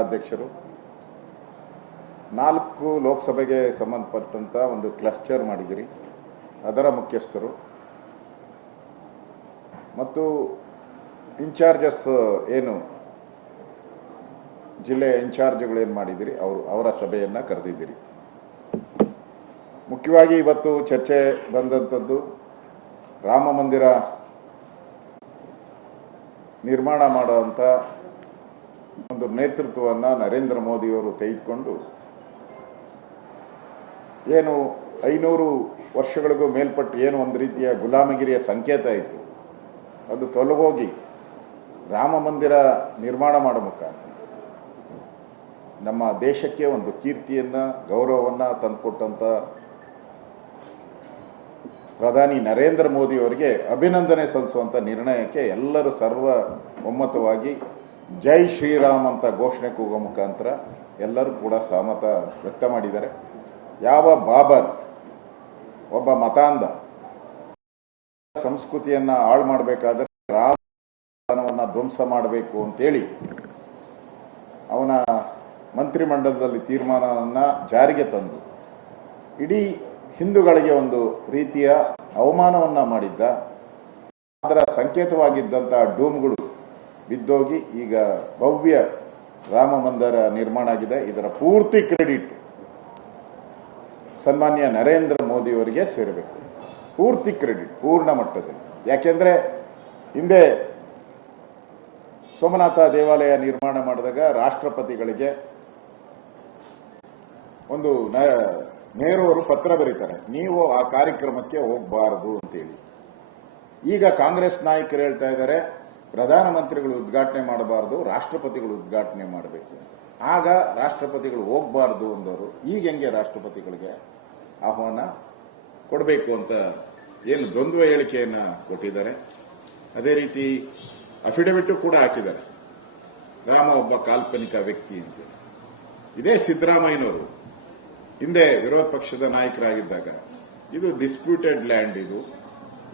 ಅಧ್ಯಕ್ಷರು 4 ಲೋಕಸಭೆಗೆ ಸಂಬಂಧಪಟ್ಟಂತ ಒಂದು ಕ್ಲಸ್ಟರ್ ಮಾಡಿದಿರಿ. ಅದರ ಮುಖ್ಯಸ್ಥರು ಮತ್ತು ಇನ್ಚಾರ್ಜಸ್ ಏನು ಜಿಲ್ಲೆಯ ಇನ್ಚಾರ್ಜ್ಗಳು ಏನು ಮಾಡಿದಿರಿ ಅವರ ಸಭೆಯನ್ನು ಕರೆದಿದ್ದೀರಿ. ಮುಖ್ಯವಾಗಿ ಇವತ್ತು ಚರ್ಚೆ ಬಂದಂಥದ್ದು ರಾಮ ಮಂದಿರ ನಿರ್ಮಾಣ ಮಾಡುವಂಥ ಒಂದು ನೇತೃತ್ವವನ್ನು ನರೇಂದ್ರ ಮೋದಿಯವರು ತೆಗೆದುಕೊಂಡು ಏನು 500 ವರ್ಷಗಳಿಗೂ ಮೇಲ್ಪಟ್ಟು ಏನು ಒಂದು ರೀತಿಯ ಗುಲಾಮಗಿರಿಯ ಸಂಕೇತ ಇತ್ತು ಅದು ತೊಲಗೋಗಿ ರಾಮ ಮಂದಿರ ನಿರ್ಮಾಣ ಮಾಡೋ ಮುಖಾಂತರ ನಮ್ಮ ದೇಶಕ್ಕೆ ಒಂದು ಕೀರ್ತಿಯನ್ನು ಗೌರವವನ್ನು ತಂದುಕೊಟ್ಟಂಥ ಪ್ರಧಾನಿ ನರೇಂದ್ರ ಮೋದಿಯವರಿಗೆ ಅಭಿನಂದನೆ ಸಲ್ಲಿಸುವಂಥ ನಿರ್ಣಯಕ್ಕೆ ಎಲ್ಲರೂ ಸರ್ವ ಒಮ್ಮತವಾಗಿ ಜೈ ಶ್ರೀರಾಮ್ ಅಂತ ಘೋಷಣೆ ಕೂಗೋ ಮುಖಾಂತರ ಎಲ್ಲರೂ ಕೂಡ ಸಹಮತ ವ್ಯಕ್ತ ಮಾಡಿದ್ದಾರೆ. ಯಾವ ಬಾಬರ್ ಒಬ್ಬ ಮತಾಂಧ ಸಂಸ್ಕೃತಿಯನ್ನು ಹಾಳು ಮಾಡಬೇಕಾದ್ರೆ ರಾಮವನ್ನು ಧ್ವಂಸ ಮಾಡಬೇಕು ಅಂತೇಳಿ ಅವನ ಮಂತ್ರಿಮಂಡಲದಲ್ಲಿ ತೀರ್ಮಾನವನ್ನು ಜಾರಿಗೆ ತಂದು ಇಡೀ ಹಿಂದೂಗಳಿಗೆ ಒಂದು ರೀತಿಯ ಅವಮಾನವನ್ನು ಮಾಡಿದ್ದ. ಅದರ ಸಂಕೇತವಾಗಿದ್ದಂಥ ಡೂಮ್ಗಳು ಬಿದ್ದೋಗಿ ಈಗ ಭವ್ಯ ರಾಮ ಮಂದಿರ ನಿರ್ಮಾಣ ಆಗಿದೆ. ಇದರ ಪೂರ್ತಿ ಕ್ರೆಡಿಟ್ ಸನ್ಮಾನ್ಯ ನರೇಂದ್ರ ಮೋದಿಯವರಿಗೆ ಸೇರಬೇಕು. ಪೂರ್ತಿ ಕ್ರೆಡಿಟ್ ಪೂರ್ಣ ಮಟ್ಟದಲ್ಲಿ. ಯಾಕೆಂದರೆ ಹಿಂದೆ ಸೋಮನಾಥ ದೇವಾಲಯ ನಿರ್ಮಾಣ ಮಾಡಿದಾಗ ರಾಷ್ಟ್ರಪತಿಗಳಿಗೆ ಒಂದು ನೆಹರು ಅವರು ಪತ್ರ ಬರೀತಾರೆ, ನೀವು ಆ ಕಾರ್ಯಕ್ರಮಕ್ಕೆ ಹೋಗಬಾರದು ಅಂತೇಳಿ. ಈಗ ಕಾಂಗ್ರೆಸ್ ನಾಯಕರು ಹೇಳ್ತಾ ಇದ್ದಾರೆ ಪ್ರಧಾನಮಂತ್ರಿಗಳು ಉದ್ಘಾಟನೆ ಮಾಡಬಾರ್ದು, ರಾಷ್ಟ್ರಪತಿಗಳು ಉದ್ಘಾಟನೆ ಮಾಡಬೇಕು. ಆಗ ರಾಷ್ಟ್ರಪತಿಗಳು ಹೋಗಬಾರ್ದು ಅಂದವರು ಈಗ ಹೆಂಗೆ ರಾಷ್ಟ್ರಪತಿಗಳಿಗೆ ಆಹ್ವಾನ ಕೊಡಬೇಕು ಅಂತ ಏನು ದ್ವಂದ್ವ ಹೇಳಿಕೆಯನ್ನು ಕೊಟ್ಟಿದ್ದಾರೆ. ಅದೇ ರೀತಿ ಅಫಿಡವಿಟ್ ಕೂಡ ಹಾಕಿದ್ದಾರೆ, ರಾಮ ಒಬ್ಬ ಕಾಲ್ಪನಿಕ ವ್ಯಕ್ತಿ ಅಂತ. ಇದೇ ಸಿದ್ದರಾಮಯ್ಯನವರು ಹಿಂದೆ ವಿರೋಧ ಪಕ್ಷದ ನಾಯಕರಾಗಿದ್ದಾಗ ಇದು ಡಿಸ್ಪ್ಯೂಟೆಡ್ ಲ್ಯಾಂಡ್,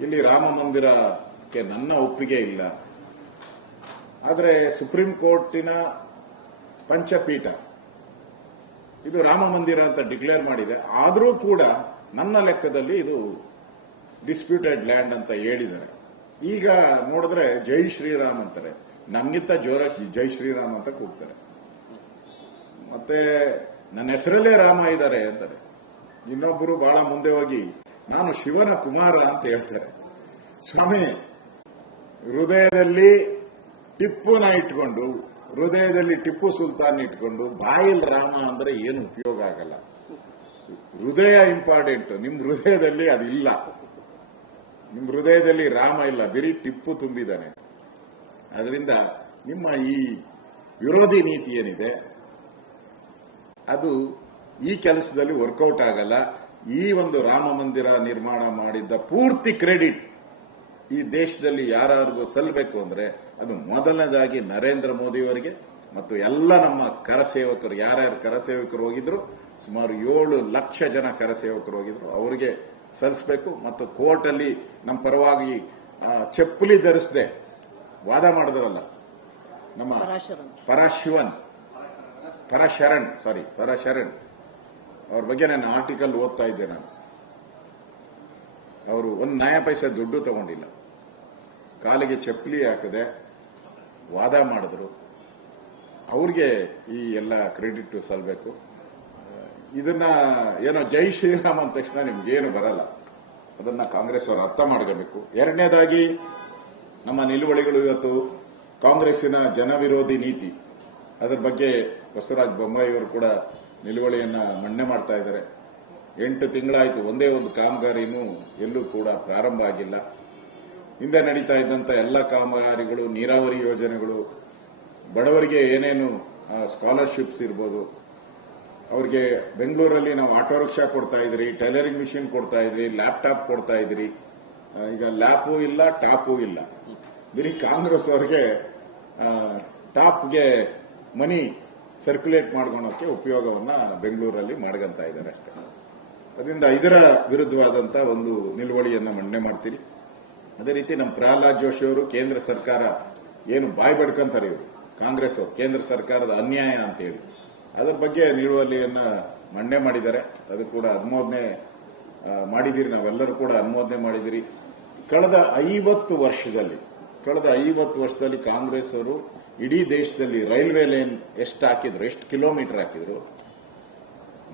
ಇಲ್ಲಿ ರಾಮ ಮಂದಿರಕ್ಕೆ ನನ್ನ ಒಪ್ಪಿಗೆ ಇಲ್ಲ, ಆದರೆ ಸುಪ್ರೀಂ ಕೋರ್ಟಿನ ಪಂಚಪೀಠ ಇದು ರಾಮ ಮಂದಿರ ಅಂತ ಡಿಕ್ಲೇರ್ ಮಾಡಿದೆ, ಆದರೂ ಕೂಡ ನನ್ನ ಲೆಕ್ಕದಲ್ಲಿ ಇದು ಡಿಸ್ಪ್ಯೂಟೆಡ್ ಲ್ಯಾಂಡ್ ಅಂತ ಹೇಳಿದ್ದಾರೆ. ಈಗ ನೋಡಿದ್ರೆ ಜೈ ಶ್ರೀರಾಮ್ ಅಂತಾರೆ, ನಮ್ಗಿಂತ ಜೋರಾಗಿ ಜೈ ಶ್ರೀರಾಮ್ ಅಂತ ಕೂಗ್ತಾರೆ. ಮತ್ತೆ ನನ್ನ ಹೆಸರಲ್ಲೇ ರಾಮ ಇದ್ದಾರೆ ಅಂತಾರೆ. ಇನ್ನೊಬ್ಬರು ಬಹಳ ಮುಂದೆ ಹೋಗಿ ನಾನು ಶಿವನ ಕುಮಾರ ಅಂತ ಹೇಳ್ತಾರೆ. ಸ್ವಾಮಿ, ಹೃದಯದಲ್ಲಿ ಟಿಪ್ಪುನ ಇಟ್ಕೊಂಡು, ಹೃದಯದಲ್ಲಿ ಟಿಪ್ಪು ಸುಲ್ತಾನ್ ಇಟ್ಕೊಂಡು ಬಾಯಿಲ್ ರಾಮ ಅಂದ್ರೆ ಏನು ಉಪಯೋಗ ಆಗಲ್ಲ. ಹೃದಯ ಇಂಪಾರ್ಟೆಂಟ್. ನಿಮ್ ಹೃದಯದಲ್ಲಿ ಅದಿಲ್ಲ, ನಿಮ್ ಹೃದಯದಲ್ಲಿ ರಾಮ ಇಲ್ಲ, ಬರೀ ಟಿಪ್ಪು ತುಂಬಿದ್ದಾನೆ. ಅದರಿಂದ ನಿಮ್ಮ ಈ ವಿರೋಧಿ ನೀತಿ ಏನಿದೆ ಅದು ಈ ಕೆಲಸದಲ್ಲಿ ವರ್ಕೌಟ್ ಆಗಲ್ಲ. ಈ ಒಂದು ರಾಮ ಮಂದಿರ ನಿರ್ಮಾಣ ಮಾಡಿದ್ದ ಪೂರ್ತಿ ಕ್ರೆಡಿಟ್ ಈ ದೇಶದಲ್ಲಿ ಯಾರಿಗೂ ಸಲ್ಲಬೇಕು ಅಂದ್ರೆ ಅದು ಮೊದಲನೇದಾಗಿ ನರೇಂದ್ರ ಮೋದಿಯವರಿಗೆ ಮತ್ತು ಎಲ್ಲ ನಮ್ಮ ಕರಸೇವಕರು, ಯಾರ್ಯಾರು ಕರಸೇವಕರು ಹೋಗಿದ್ರು, ಸುಮಾರು 7 ಲಕ್ಷ ಜನ ಕರಸೇವಕರು ಹೋಗಿದ್ರು, ಅವರಿಗೆ ಸಲ್ಲಿಸಬೇಕು. ಮತ್ತು ಕೋರ್ಟಲ್ಲಿ ನಮ್ಮ ಪರವಾಗಿ ಚಪ್ಪಲಿ ಧರಿಸದೆ ವಾದ ಮಾಡಿದ್ರಲ್ಲ ನಮ್ಮ ಪರಶರಣ್ ಅವ್ರ ಬಗ್ಗೆ ನಾನು ಆರ್ಟಿಕಲ್ ಓದ್ತಾ ಇದ್ದೆ. ಅವರು ಒಂದು ನ್ಯಾಯ ಪೈಸೆ ದುಡ್ಡು ತಗೊಂಡಿಲ್ಲ, ಕಾಲಿಗೆ ಚಪ್ಪಲಿ ಹಾಕದೆ ವಾದ ಮಾಡಿದ್ರು. ಅವ್ರಿಗೆ ಈ ಎಲ್ಲ ಕ್ರೆಡಿಟ್ ಸಲ್ಲಬೇಕು. ಇದನ್ನ ಏನೋ ಜೈ ಶ್ರೀರಾಮ್ ಅಂದ ತಕ್ಷಣ ನಿಮ್ಗೇನು ಬರಲ್ಲ, ಅದನ್ನ ಕಾಂಗ್ರೆಸ್ ಅವರು ಅರ್ಥ ಮಾಡ್ಕೋಬೇಕು. ಎರಡನೇದಾಗಿ ನಮ್ಮ ನಿಲುವಳಿಗಳು ಇವತ್ತು ಕಾಂಗ್ರೆಸ್ಸಿನ ಜನವಿರೋಧಿ ನೀತಿ, ಅದರ ಬಗ್ಗೆ ಬಸವರಾಜ ಬೊಮ್ಮಾಯಿ ಅವರು ಕೂಡ ನಿಲುವಳಿಯನ್ನ ಮಂಡನೆ ಮಾಡ್ತಾ ಇದ್ದಾರೆ. 8 ತಿಂಗಳಾಯಿತು, ಒಂದೇ ಒಂದು ಕಾಮಗಾರಿನೂ ಎಲ್ಲೂ ಕೂಡ ಪ್ರಾರಂಭ ಆಗಿಲ್ಲ. ಹಿಂದೆ ನಡೀತಾ ಇದ್ದಂಥ ಎಲ್ಲ ಕಾಮಗಾರಿಗಳು, ನೀರಾವರಿ ಯೋಜನೆಗಳು, ಬಡವರಿಗೆ ಏನೇನು ಸ್ಕಾಲರ್ಶಿಪ್ಸ್ ಇರ್ಬೋದು, ಅವ್ರಿಗೆ ಬೆಂಗಳೂರಲ್ಲಿ ನಾವು ಆಟೋ ರಿಕ್ಷಾ ಕೊಡ್ತಾ ಇದ್ರಿ, ಟೈಲರಿಂಗ್ ಮಿಷಿನ್ ಕೊಡ್ತಾ ಇದ್ರಿ, ಲ್ಯಾಪ್ಟಾಪ್ ಕೊಡ್ತಾ ಇದ್ರಿ. ಈಗ ಲ್ಯಾಪು ಇಲ್ಲ, ಟಾಪು ಇಲ್ಲ. ಬರೀ ಕಾಂಗ್ರೆಸ್ ಅವ್ರಿಗೆ ಟಾಪ್ಗೆ ಮನಿ ಸರ್ಕ್ಯುಲೇಟ್ ಮಾಡ್ಕೊಳಕ್ಕೆ ಉಪಯೋಗವನ್ನ ಬೆಂಗಳೂರಲ್ಲಿ ಮಾಡ್ಕೊಂತ ಇದ್ದಾರೆ ಅಷ್ಟೇ. ಅದರಿಂದ ಇದರ ವಿರುದ್ಧವಾದಂತ ಒಂದು ನಿಲುವಳಿಯನ್ನ ಮಂಡನೆ ಮಾಡ್ತೀರಿ. ಅದೇ ರೀತಿ ನಮ್ಮ ಪ್ರಹ್ಲಾದ್ ಜೋಶಿ ಅವರು ಕೇಂದ್ರ ಸರ್ಕಾರ ಏನು ಬಾಯ್ ಬಡ್ಕಂತಾರೆ, ಇವರು ಕಾಂಗ್ರೆಸ್ ಅವರು ಕೇಂದ್ರ ಸರ್ಕಾರದ ಅನ್ಯಾಯ ಅಂತೇಳಿ ಅದರ ಬಗ್ಗೆ ನಿಲುವಳಿಯನ್ನ ಮಂಡನೆ ಮಾಡಿದ್ದಾರೆ. ಅದು ಕೂಡ ಅನುಮೋದನೆ ಮಾಡಿದಿರಿ, ನಾವೆಲ್ಲರೂ ಕೂಡ ಅನುಮೋದನೆ ಮಾಡಿದಿರಿ. ಕಳೆದ 50 ವರ್ಷದಲ್ಲಿ ಕಾಂಗ್ರೆಸ್ ಅವರು ಇಡೀ ದೇಶದಲ್ಲಿ ರೈಲ್ವೆ ಲೈನ್ ಎಷ್ಟು ಹಾಕಿದ್ರು, ಎಷ್ಟು ಕಿಲೋಮೀಟರ್ ಹಾಕಿದ್ರು?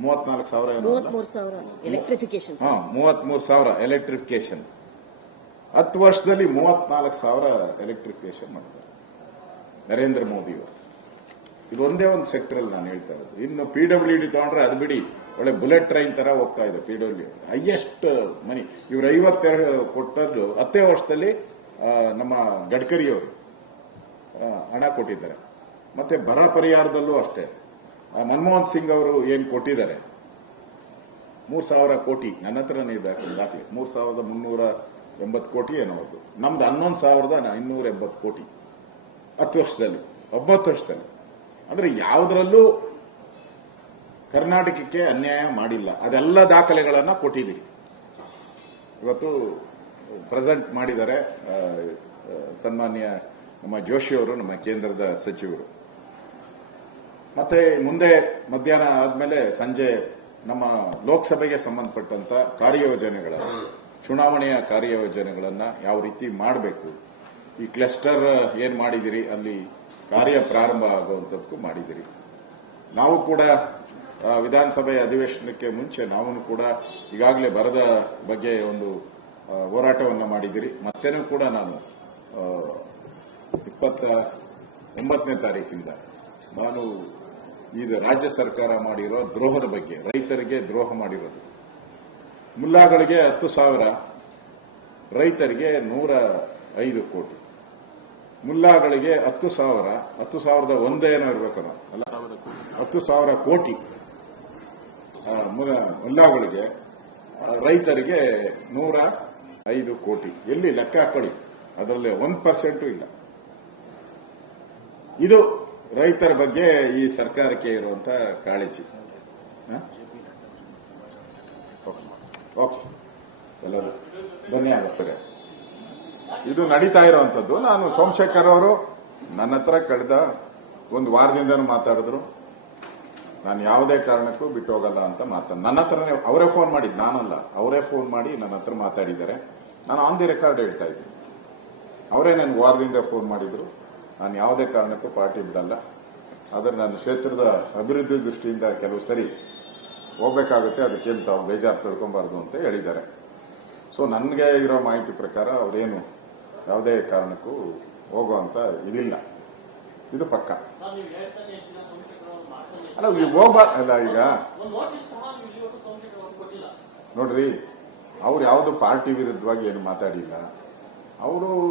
34,000 ಎಲೆಕ್ಟ್ರಿಫಿಕೇಶನ್. 33,000 ಎಲೆಕ್ಟ್ರಿಫಿಕೇಶನ್. 10 ವರ್ಷದಲ್ಲಿ 34,000 ಎಲೆಕ್ಟ್ರಿಫಿಕೇಶನ್ ಮಾಡಿದ್ದಾರೆ ನರೇಂದ್ರ ಮೋದಿ ಅವರು. ಇದೊಂದೇ ಒಂದು ಸೆಕ್ಟರ್ ಅಲ್ಲಿ ನಾನು ಹೇಳ್ತಾ ಇರೋದು. ಇನ್ನು PWD ತಗೊಂಡ್ರೆ ಅದು ಬಿಡಿ, ಒಳ್ಳೆ ಬುಲೆಟ್ ಟ್ರೈನ್ ತರ ಹೋಗ್ತಾ ಇದೆ PWD. ಹೈಯೆಸ್ಟ್ ಮನಿ ಇವ್ರು 52 ಕೊಟ್ಟದ್ದು 10 ವರ್ಷದಲ್ಲಿ ನಮ್ಮ ಗಡ್ಕರಿ ಅವರು ಹಣ ಕೊಟ್ಟಿದ್ದಾರೆ. ಮತ್ತೆ ಬರ ಪರಿಹಾರದಲ್ಲೂ ಅಷ್ಟೇ ಮನಮೋಹನ್ ಸಿಂಗ್ ಅವರು ಏನು ಕೊಟ್ಟಿದ್ದಾರೆ 3,000 ಕೋಟಿ. ನನ್ನ ಹತ್ರನೇ ದಾಖಲೆ 3,380 ಕೋಟಿ ಏನೋ ಅವ್ರದ್ದು. ನಮ್ದು 11,280 ಕೋಟಿ 10 ವರ್ಷದಲ್ಲಿ 9 ವರ್ಷದಲ್ಲಿ. ಅಂದ್ರೆ ಯಾವುದರಲ್ಲೂ ಕರ್ನಾಟಕಕ್ಕೆ ಅನ್ಯಾಯ ಮಾಡಿಲ್ಲ. ಅದೆಲ್ಲ ದಾಖಲೆಗಳನ್ನ ಕೊಟ್ಟಿದ್ದೀರಿ. ಇವತ್ತು ಪ್ರೆಸೆಂಟ್ ಮಾಡಿದ್ದಾರೆ ಸನ್ಮಾನ್ಯ ನಮ್ಮ ಜೋಶಿ ಅವರು, ನಮ್ಮ ಕೇಂದ್ರದ ಸಚಿವರು. ಮತ್ತೆ ಮುಂದೆ ಮಧ್ಯಾಹ್ನ ಆದ್ಮೇಲೆ ಸಂಜೆ ನಮ್ಮ ಲೋಕಸಭೆಗೆ ಸಂಬಂಧಪಟ್ಟಂತ ಕಾರ್ಯಯೋಜನೆಗಳನ್ನು, ಚುನಾವಣೆಯ ಕಾರ್ಯಯೋಜನೆಗಳನ್ನ ಯಾವ ರೀತಿ ಮಾಡಬೇಕು, ಈ ಕ್ಲಸ್ಟರ್ ಏನ್ ಮಾಡಿದಿರಿ ಅಲ್ಲಿ ಕಾರ್ಯ ಪ್ರಾರಂಭ ಆಗುವಂಥದ್ದಕ್ಕೂ ಮಾಡಿದಿರಿ. ನಾವು ಕೂಡ ವಿಧಾನಸಭೆ ಅಧಿವೇಶನಕ್ಕೆ ಮುಂಚೆ ನಾವು ಕೂಡ ಈಗಾಗಲೇ ಬರದ ಬಗ್ಗೆ ಒಂದು ಹೋರಾಟವನ್ನು ಮಾಡಿದಿರಿ. ಮತ್ತೇನೂ ಕೂಡ ನಾನು 29ನೇ ತಾರೀಕಿಂದ ನಾನು ಈಗ ರಾಜ್ಯ ಸರ್ಕಾರ ಮಾಡಿರೋ ದ್ರೋಹದ ಬಗ್ಗೆ, ರೈತರಿಗೆ ದ್ರೋಹ ಮಾಡಿರೋದು, ಮುಲ್ಲಾಗಳಿಗೆ 10,000, ರೈತರಿಗೆ 105 ಕೋಟಿ, ಮುಲ್ಲಾಗಳಿಗೆ 10,000, 10,000 ಒಂದೇನೋ ಇರ್ಬೇಕಲ್ಲ, 10,000 ಕೋಟಿ ಮುಲ್ಲಾಗಳಿಗೆ, ರೈತರಿಗೆ 105 ಕೋಟಿ. ಎಲ್ಲಿ ಲೆಕ್ಕ ಹಾಕೊಳ್ಳಿ, ಅದರಲ್ಲಿ 1% ಇಲ್ಲ. ಇದು ರೈತರ ಬಗ್ಗೆ ಈ ಸರ್ಕಾರಕ್ಕೆ ಇರುವಂತ ಕಾಳಜಿ. ಓಕೆ, ಎಲ್ಲರೂ ಧನ್ಯವಾದ. ಇದು ನಡೀತಾ ಇರುವಂತದ್ದು. ನಾನು ಸೋಮಶೇಖರ್ ಅವರು ನನ್ನ ಹತ್ರ ಕಳೆದ ಒಂದು ವಾರದಿಂದನೂ ಮಾತಾಡಿದ್ರು. ನಾನು ಯಾವುದೇ ಕಾರಣಕ್ಕೂ ಬಿಟ್ಟು ಹೋಗಲ್ಲ ಅಂತ ನನ್ನ ಹತ್ರನೇ ಅವರೇ ಫೋನ್ ಮಾಡಿದ್ದು, ನಾನಲ್ಲ, ಅವರೇ ಫೋನ್ ಮಾಡಿ ನನ್ನ ಹತ್ರ ಮಾತಾಡಿದ್ದಾರೆ. ನಾನು ಆನ್ ದಿ ರೆಕಾರ್ಡ್ ಹೇಳ್ತಾ ಇದ್ದೀನಿ. ಅವರೇ ನನಗೆ ವಾರದಿಂದ ಫೋನ್ ಮಾಡಿದ್ರು. ನಾನು ಯಾವುದೇ ಕಾರಣಕ್ಕೂ ಪಾರ್ಟಿ ಬಿಡಲ್ಲ. ಆದರೆ ನನ್ನ ಕ್ಷೇತ್ರದ ಅಭಿವೃದ್ಧಿ ದೃಷ್ಟಿಯಿಂದ ಕೆಲವು ಸರಿ ಹೋಗ್ಬೇಕಾಗುತ್ತೆ, ಅದಕ್ಕೇನು ತಾವು ಬೇಜಾರು ತಿಳ್ಕೊಬಾರ್ದು ಅಂತ ಹೇಳಿದ್ದಾರೆ. ಸೊ ನನಗೆ ಇರೋ ಮಾಹಿತಿ ಪ್ರಕಾರ ಅವರೇನು ಯಾವುದೇ ಕಾರಣಕ್ಕೂ ಹೋಗುವಂತ ಇದಿಲ್ಲ. ಇದು ಪಕ್ಕ ಅಲ್ಲ, ಈಗ ಹೋಗ್ಬಾರ್ದಲ್ಲ. ಈಗ ನೋಡ್ರಿ, ಅವ್ರು ಯಾವುದು ಪಾರ್ಟಿ ವಿರುದ್ಧವಾಗಿ ಏನು ಮಾತಾಡಿಲ್ಲ. ಅವರು